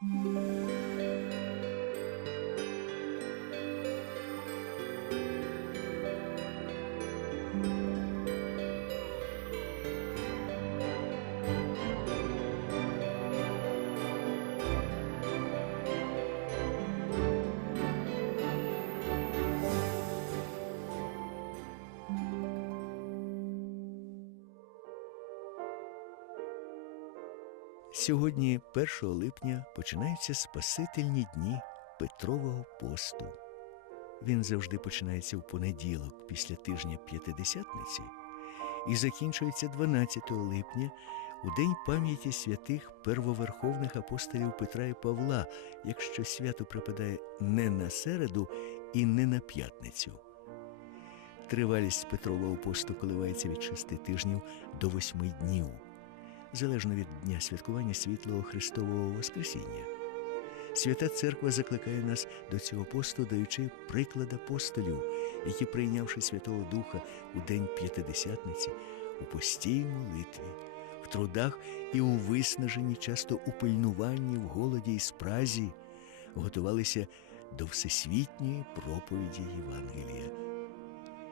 Música Сьогодні, 1 липня, починаються спасительні дні Петрового посту. Він завжди починається в понеділок після тижня П'ятидесятниці і закінчується 12 липня у день пам'яті святих первоверховних апостолів Петра і Павла, якщо свято припадає не на середу і не на п'ятницю. Тривалість Петрового посту коливається від шести тижнів до восьми днів залежно від дня святкування світлого Христового Воскресіння. Свята Церква закликає нас до цього посту, даючи приклад апостолів, які, прийнявши Святого Духа у день П'ятидесятниці, у постій молитві, в трудах і у виснаженні, часто у пильнуванні, в голоді і спразі, готувалися до всесвітньої проповіді Євангелія.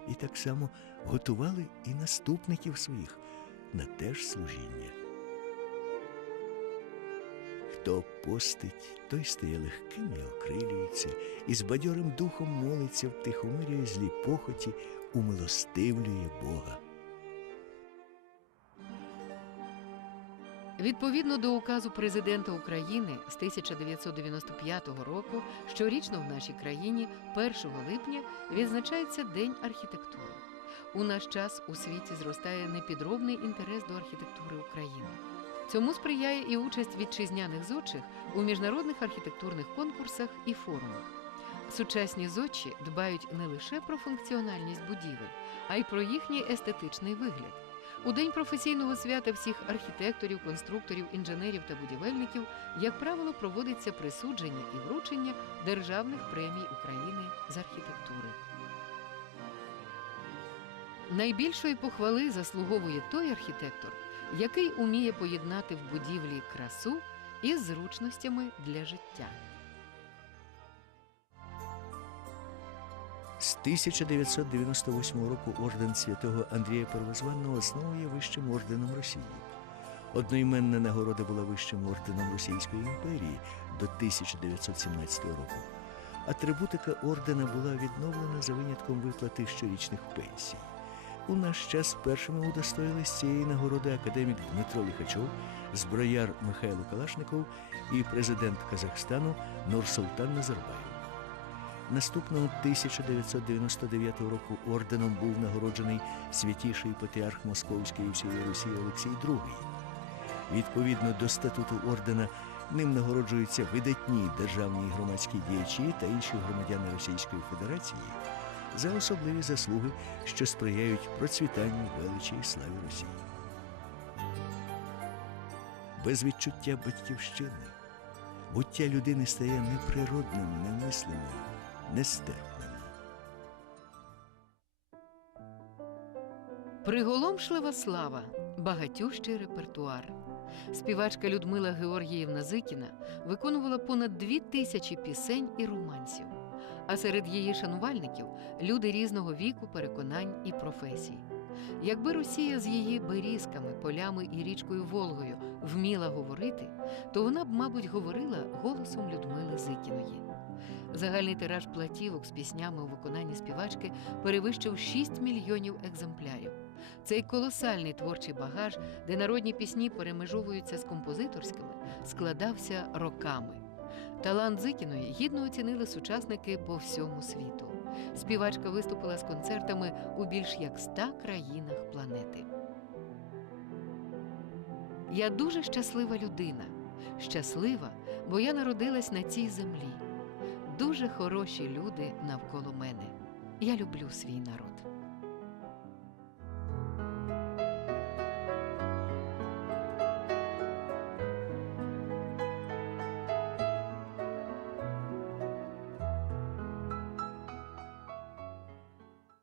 І так само готували і наступників своїх на те ж служіння. Хто постить, той стає легким і окрилюється, і з бадьорим духом молиться, втихомирює злі похоті, умилостивлює Бога. Відповідно до указу президента України з 1995 року, щорічно в нашій країні 1 липня відзначається День архітектури. У наш час у світі зростає непідробний інтерес до архітектури України. Цьому сприяє і участь вітчизняних зодчих у міжнародних архітектурних конкурсах і форумах. Сучасні зодчі дбають не лише про функціональність будівель, а й про їхній естетичний вигляд. У день професійного свята всіх архітекторів, конструкторів, інженерів та будівельників, як правило, проводиться присудження і вручення державних премій України з архітектури. Найбільшої похвали заслуговує той архітектор, який уміє поєднати в будівлі красу із зручностями для життя. З 1998 року орден святого Андрія Первозванного основує Вищим орденом Росії. Одноіменна нагорода була Вищим орденом Російської імперії до 1917 року. Атрибутика ордена була відновлена за винятком виплати щорічних пенсій. У наш час першими удостоїлись цієї нагороди академік Дмитро Лихачов, зброяр Михайло Калашников і президент Казахстану Нурсултан Назарбаєв. Наступного 1999 року орденом був нагороджений святіший патріарх Московської всієї Росії Олексій II. Відповідно до статуту ордена, ним нагороджуються видатні державні і громадські діячі та інші громадяни Російської Федерації за особливі заслуги, що сприяють процвітанню величі і славі Росії. Без відчуття батьківщини буття людини стає неприродним, немислимим, нестерпним. Приголомшлива слава, багатющий репертуар. Співачка Людмила Георгіївна Зикіна виконувала понад дві тисячі пісень і романсів. А серед її шанувальників люди різного віку, переконань і професій. Якби Росія з її берізками, полями і річкою Волгою вміла говорити, то вона б, мабуть, говорила голосом Людмили Зикіної. Загальний тираж платівок з піснями у виконанні співачки перевищив 6 мільйонів екземплярів. Цей колосальний творчий багаж, де народні пісні перемежовуються з композиторськими, складався роками. Талант Зикіної гідно оцінили сучасники по всьому світу. Співачка виступила з концертами у більш як ста країнах планети. Я дуже щаслива людина. Щаслива, бо я народилась на цій землі. Дуже хороші люди навколо мене. Я люблю свій народ.